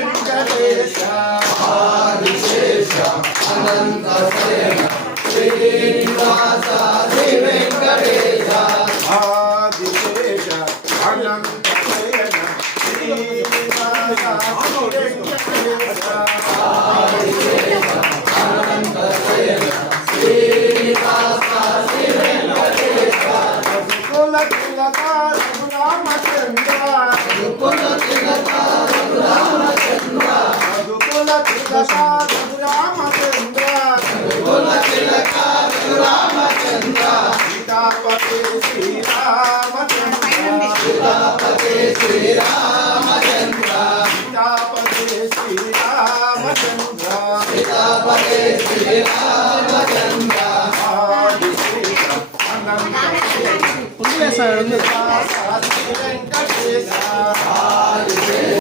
వెంకటేశ ఆదిశేష అనంత శయన శ్రీనివాస శ్రీ వెంకటేశ ఆదిశేష అనంత శయన శ్రీనివాస శ్రీ వెంకటేశ ఆదిశేష అనంత శయన శ్రీనివాస శ్రీ వెంకటేశ రఘుకుల తిలక రఘురామచంద్ర రఘుకుల తిలక రఘురామచంద్ర రఘుకుల తిలక రఘురామచంద్ర రఘుకుల తిలక రఘురామచంద్ర సీతాపతి శ్రీరామచంద్ర సీతాపతి శ్రీరామచంద్ర సీతాపతి శ్రీరామచంద్ర సీతాపతి శ్రీరామచంద్ర ఆదిశేష అనంత